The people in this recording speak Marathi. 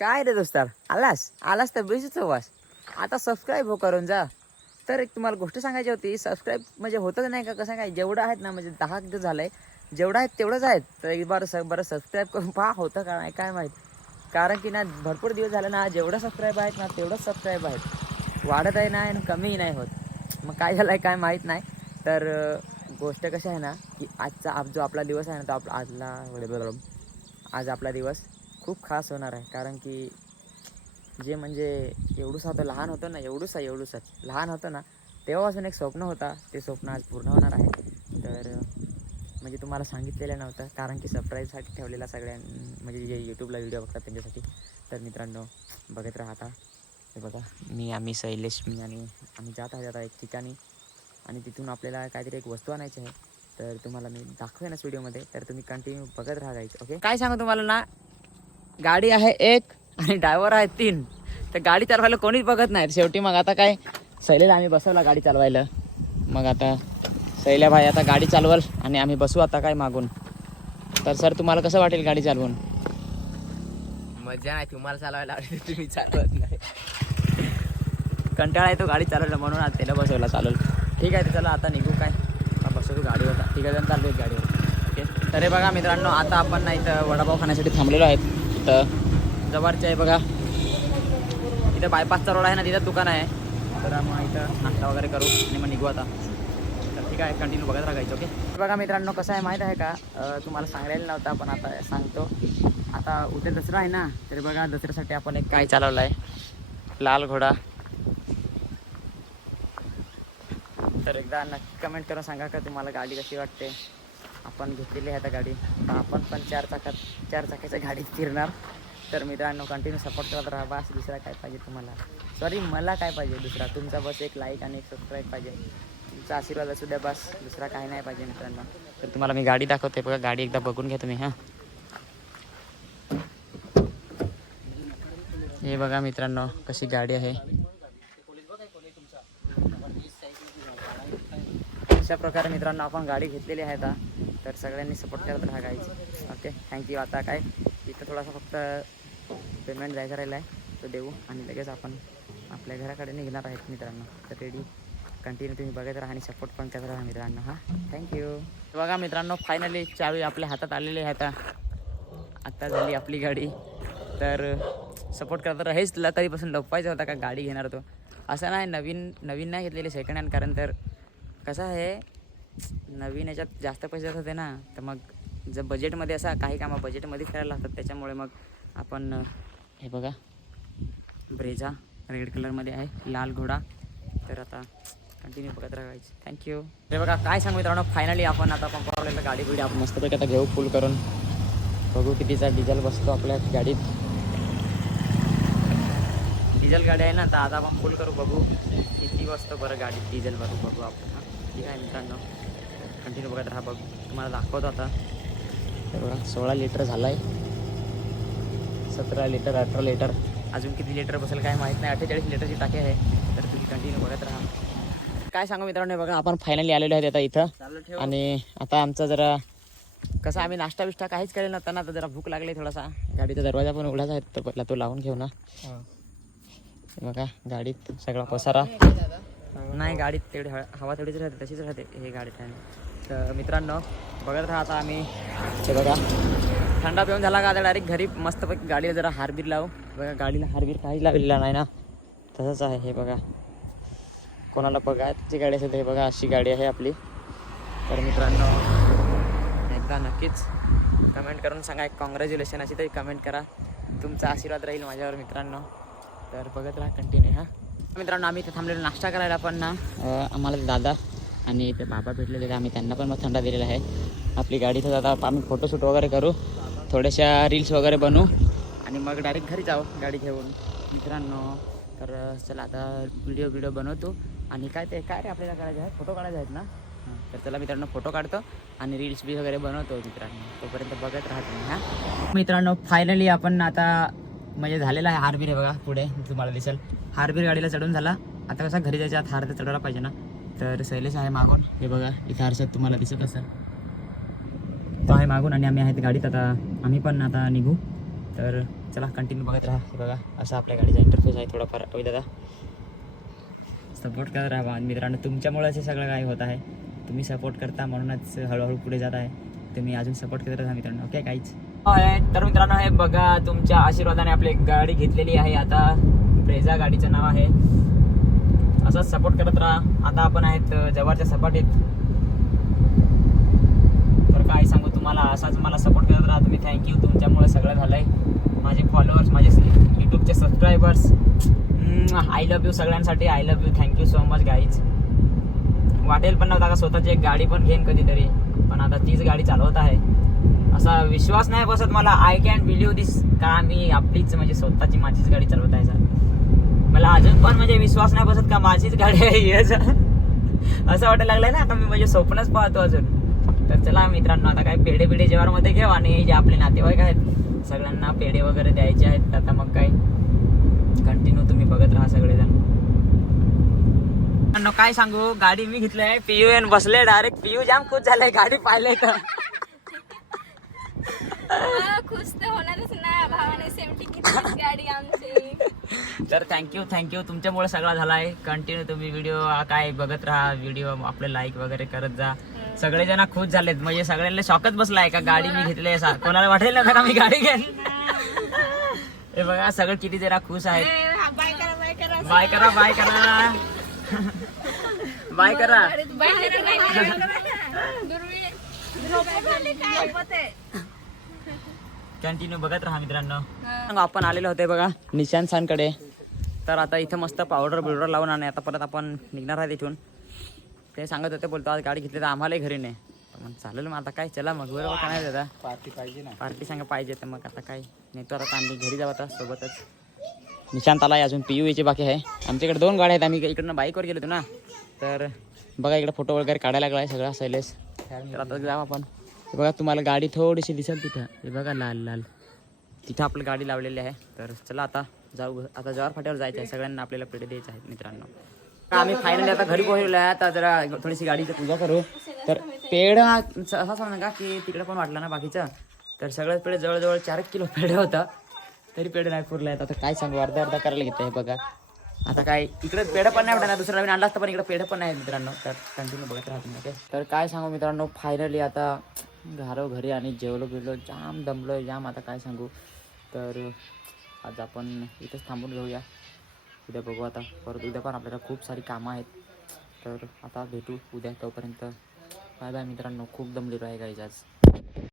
काय रे दोस्तार? आलास? आलास तर बेसीच वास आता सबस्क्राईब हो करून जा. तर एक तुम्हाला गोष्ट सांगायची होती सबस्क्राईब म्हणजे होतच नाही का? कसं काय? जेवढं आहेत ना म्हणजे दहा दिवस झालं आहे जेवढं आहेत तेवढंच आहेत. तर एक बार स बरं सबस्क्राईब करून पहा होतं का नाही काय माहीत. कारण की ना भरपूर दिवस झाले ना जेवढं सबस्क्राईब आहेत ना तेवढंच सबस्क्राईब आहेत. वाढत आहे नाही आणि कमीही नाही होत. मग काय झालं आहे काय माहीत नाही. तर गोष्ट कशी आहे ना की आजचा आप जो आपला दिवस आहे ना तो आपला आजला आज आपला दिवस. खूप खास होणार आहे. कारण की जे म्हणजे एवढूस होतं लहान होतं ना एवढूसा एवढूसाच लहान होतं ना तेव्हापासून एक स्वप्न होता. ते स्वप्न आज पूर्ण होणार आहे. तर म्हणजे तुम्हाला सांगितलेलं नव्हतं. कारण की सरप्राईजसाठी ठेवलेला सगळ्यां म्हणजे जे यूट्यूबला व्हिडिओ बघतात त्यांच्यासाठी. तर मित्रांनो बघत राहता हे बघा मी आम्ही शैलेश मी आणि आम्ही जात आहोत आता एक ठिकाणी. आणि तिथून आपल्याला काहीतरी एक वस्तू आणायची आहे. तर तुम्हाला मी दाखवेनच व्हिडिओमध्ये तर तुम्ही कंटिन्यू बघत राहायचं ओके काय सांगू तुम्हाला ना? गाडी आहे एक आणि ड्रायव्हर आहे तीन. तर गाडी चालवायला कोणीच बघत नाही. शेवटी मग आता काय? सैलेला आम्ही बसवला गाडी चालवायला. मग आता सैल्या भाई आता गाडी चालवल आणि आम्ही बसू आता काय मागून. तर सर तुम्हाला कसं वाटेल गाडी चालवून? मजा नाही तुम्हाला चालवायला आवडते तुम्ही चालवत नाही. कंटाळा येतो गाडी चालवलं म्हणून आज त्याला बसवला चालेल ठीक आहे तर चला आता निघू काय? आता बसवतो गाडीवर. ठीक आहे चाललो एक गाडीवर. ओके तर हे बघा मित्रांनो आता आपण ना इथं वडापाव खाण्यासाठी थांबलेलो आहेत. इथं. जवळचे आहे बघा. इथं बायपासचा रोड आहे ना तिथं दुकान आहे. तर मग इथं नाश्ता वगैरे करू आणि मग निघू आता. तर ठीक आहे कंटिन्यू बघत राहायचं ओके बघा मित्रांनो कसं आहे माहीत आहे का? तुम्हाला सांगायला नव्हतं पण आता सांगतो. आता उद्या दसरा आहे ना तर बघा दसऱ्यासाठी आपण एक काय चालवलं आहे लाल घोडा. तर एकदा नक्की कमेंट करून सांगा का तुम्हाला गाडी कशी वाटते? आपण घेतलेली आहे आता गाडी. आता आपण पण चार चाकात चार चाकाच्या गाडीत फिरणार. तर मित्रांनो कंटिन्यू सपोर्ट करत राहा. बस दुसरा काय पाहिजे तुम्हाला? सॉरी मला काय पाहिजे दुसरा? तुमचा बस एक लाईक आणि एक सबस्क्राईब पाहिजे. तुमचा आशीर्वाद असू द्या बस दुसरा काही नाही पाहिजे मित्रांनो. तर तुम्हाला मी गाडी दाखवते. बघा गाडी एकदा बघून घ्या तुम्ही हां. हे बघा मित्रांनो कशी गाडी आहे. अशा प्रकारे मित्रांनो आपण गाडी घेतलेली आहे आता. तर सगळ्यांनी सपोर्ट करत राहा गाईज ओके थँक्यू आता काय? इथं थोडासा फक्त पेमेंट जायचा राहिला आहे. तो देऊ आणि लगेच आपण आपल्या घराकडे निघणार आहेत मित्रांनो. तर रेडी कंटिन्यू तुम्ही बघत राहा आणि सपोर्ट पण करत राहा मित्रांनो हां. थँक्यू बघा मित्रांनो फायनली चावी आपल्या हातात आलेली आहे आता. आत्ता झाली आपली गाडी. तर सपोर्ट करत हेच तुला तरीपासून लपवायचा होता का गाडी घेणार तो असं नाही नवीन नवीन नाही घेतलेली सेकंड हँड कारण तर कसं आहे नवीन याच्यात जास्त पैसे जात होते ना तर मग जर बजेटमध्ये असा काही कामं बजेटमध्ये करायला लागतात त्याच्यामुळे मग आपण हे बघा ब्रेझा रेड कलरमध्ये आहे लाल घोडा. तर आता कंटिन्यू बघत राहायचं. थँक्यू हे बघा काय सांगू मित्रांनो? फायनली आपण आता पंपावरला गाडी बिडी आपण मस्तपैकी आता घेऊ फुल करून. बघू कितीचा डिझेल बसतो आपल्या गाडीत. डिझेल गाडी आहे ना तर आता आपण फुल करू बघू. किती बसतो बरं गाडीत डिझेल भरू बघू आपण ठीक आहे मित्रांनो. कंटिन्यू बघत राहा बघू. तुम्हाला दाखवतो आता. हे बघा सोळा लिटर झाला आहे सतरा लिटर अठरा लिटर अजून किती लिटर बसेल काय माहीत नाही. अठ्ठेचाळीस लिटरची टाकी आहे. तर तुम्ही कंटिन्यू बघत राहा. काय सांगू मित्रांनो बघा आपण फायनली आलेलो आहेत आता इथं. आणि आता आमचा जरा कसं आम्ही नाश्ता बिष्टा काहीच करेल नव्हता ना तर जरा भूक लागली थोडासा. गाडीचा दरवाजा पण उघडाच आहे तर पहिला तो लावून घेऊ ना. बघा गाडीत सगळा पसारा. नाही गाडीत तेवढी हवा हवा तेवढीच राहते तशीच राहते हे गाडी आहे तर मित्रांनो बघत राहा आता आम्ही. बघा. थंडा पिऊन झाला का आता डायरेक्ट घरी मस्तपैकी गाडीला जरा हारबीर लावू. बघा गाडीला हारबीर काहीच लावलेला नाही ना. तसंच आहे हे बघा. कोणाला बघायची गाडी असेल तर हे बघा अशी गाडी आहे आपली. तर मित्रांनो एकदा नक्कीच कमेंट करून सांगा एक कॉंग्रॅच्युलेशन अशी तरी कमेंट करा. तुमचा आशीर्वाद राहील माझ्यावर मित्रांनो. तर बघत राहा कंटिन्यू हां. मित्रांनो आम्ही इथे थांबलेलो नाश्ता करायला पण ना. आम्हाला ते दादा आणि ते बाबा भेटलेले तर आम्ही त्यांना पण मग थंडा दिलेला आहे. आपली गाडी तर आता आम्ही फोटोशूट वगैरे करू. थोड्याशा रील्स वगैरे बनवू. आणि मग डायरेक्ट घरी जाऊ गाडी घेऊन. मित्रांनो तर चला आता व्हिडिओ व्हिडिओ बनवतो. आणि काय ते काय रे आपल्याला करायचे आहे? फोटो काढायचे आहेत ना? तर चला मित्रांनो फोटो काढतो आणि रील्स बी वगैरे बनवतो मित्रांनो. तोपर्यंत बघत राहा तुम्ही हां. मित्रांनो फायनली आपण आता म्हणजे झालेला आहे हारबीर आहे बघा पुढे तुम्हाला दिसेल. हारबीर गाडीला चढून झाला. आता कसा घरी जायच्या आत हार तर चढवला पाहिजे ना. तर शैलेश आहे मागून. हे बघा इथे हर्षद तुम्हाला दिसत असेल. तो आहे मागून आणि आम्ही आहेत गाडीत. आता आम्ही पण आता निघू. तर चला कंटिन्यू बघत राहा. हे बघा असा आपल्या गाडीचा इंटरफेस आहे थोडाफार. अवि दादा. सपोर्ट करत राहा मित्रांनो तुमच्यामुळेच हे सगळं काही होत आहे. तुम्ही सपोर्ट करता म्हणूनच हळूहळू पुढे जात आहे. तुम्ही अजून सपोर्ट करत राहा मित्रांनो. ओके काहीच तर मित्रांनो हे बघा तुमच्या आशीर्वादाने आपली एक गाडी घेतलेली आहे. आता ब्रेझा गाडीचं नाव आहे. असंच सपोर्ट करत राहा. आता आपण आहेत जवळच्या सपाटीत. तर काय सांगू तुम्हाला असाच मला सपोर्ट करत राहा. तुम्ही थँक्यू तुमच्यामुळे सगळं झालंय. माझे फॉलोअर्स माझे यूट्यूबचे सबस्क्रायबर्स आय लव्ह यू सगळ्यांसाठी. I love you thank you so much guys वाटेल पण नव्हता. का स्वतःची एक गाडी पण घेईन कधीतरी. पण आता तीच गाडी चालवत आहे. असा विश्वास नाही बसत मला. आय कॅन बिलीव्ह दिस का मी आपलीच म्हणजे स्वतःची माझीच गाडी चालवत आहे सर. मला अजून पण म्हणजे विश्वास नाही बसत का माझीच गाडी आहे सर असं वाटायला लागलंय ना. का मी म्हणजे स्वप्नच पाहतो अजून. तर चला मित्रांनो आता काय पेढे पेढे जेवारमध्ये घेऊ आणि जे आपले नातेवाईक आहेत सगळ्यांना पेढे वगैरे द्यायचे आहेत. आता मग काय? कंटिन्यू तुम्ही बघत राहा सगळेजण. मित्रांनो, काय सांगू? गाडी मी घेतलंय आहे. पियू एन बसले डायरेक्ट पियू जाम खुश झालाय गाडी पाहिलंय का खुश तर होणारच ना. भावाने सेफ्टी घेतली गाडी आमची. तर थँक्यू थँक्यू तुमच्यामुळे सगळा झालाय. कंटिन्यू तुम्ही व्हिडिओ काय बघत राहा. व्हिडिओ आपले लाईक वगैरे करत जा. सगळेजण खुश झालेत. म्हणजे सगळ्यांना शॉकच बसलाय का गाडी मी घेतली आहे सा- कोणाला वाटेल ना का मी गाडी घेईन? हे बघा सगळे किती जरा खुश आहेत. बाय करा बाय करा. बाय करा बाय करा बाय करा बाय करा दुर्वी काय होते कंटिन्यू बघत राहा मित्रांनो. आपण आलेलो होते बघा निशांत सानकडे. तर आता इथं मस्त पावडर बिवडर लावून आणि आता परत आपण निघणार आहे तिथून ते सांगत होते बोलतो आज गाडी घेतली तर आम्हालाही घरी नाही मग चालेल मग आता काय चला मग बरोबर का नाही दादा? पार्टी पाहिजे ना. पार्टी सांगा पाहिजे तर मग आता काय नाही तो आता आम्ही घरी जाऊ आता सोबतच. निशांत आला अजून पी याची बाकी आहे. आमच्याकडे दोन गाड्या आहेत आम्ही इकडनं बाईकवर गेलो होतो ना. तर बघा इकडे फोटो वगैरे काढायला लागला आहे सगळा शैलेश. तर आता जाऊ आपण. बघा तुम्हाला गाडी थोडीशी दिसेल तिथं. हे बघा लाल लाल. तिथं आपली गाडी लावलेली आहे. तर चला आता जाऊ आता जवार फाट्यावर जायचं आहे सगळ्यांना आपल्याला पेढे द्यायचे आहेत मित्रांनो. आम्ही फायनली आता घरी पोहोचलो आहे. आता जरा थोडीशी गाडीची पूजा करू. तर पेढ असा सांगा का की तिकडे पण वाटला ना बाकीचं. तर सगळंच पेढे जवळजवळ चार एक किलो पेढे होता. तरी पेढे नाही पुरले आहेत. आता काय सांगू अर्धा अर्धा करायला घेते हे बघा. आता काय इकडे पेढं पण नाही वाटणार दुसरं नवीन आणला असता पण इकडे पेढं पण नाही मित्रांनो. तर कंटिन्यू बघत राहतो ओके तर काय सांगू मित्रांनो फायनली आता घारव घरी आणि जेवलो गेलो जाम दमलो जाम. आता काय सांगू? तर आज आपण इथंच थांबून घेऊया. उद्या बघू आता. परत उद्या पण आपल्याला खूप सारी कामं आहेत. तर आता भेटू उद्या तोपर्यंत. बाय बाय मित्रांनो. खूप दमलेलो आहे गाईज आज.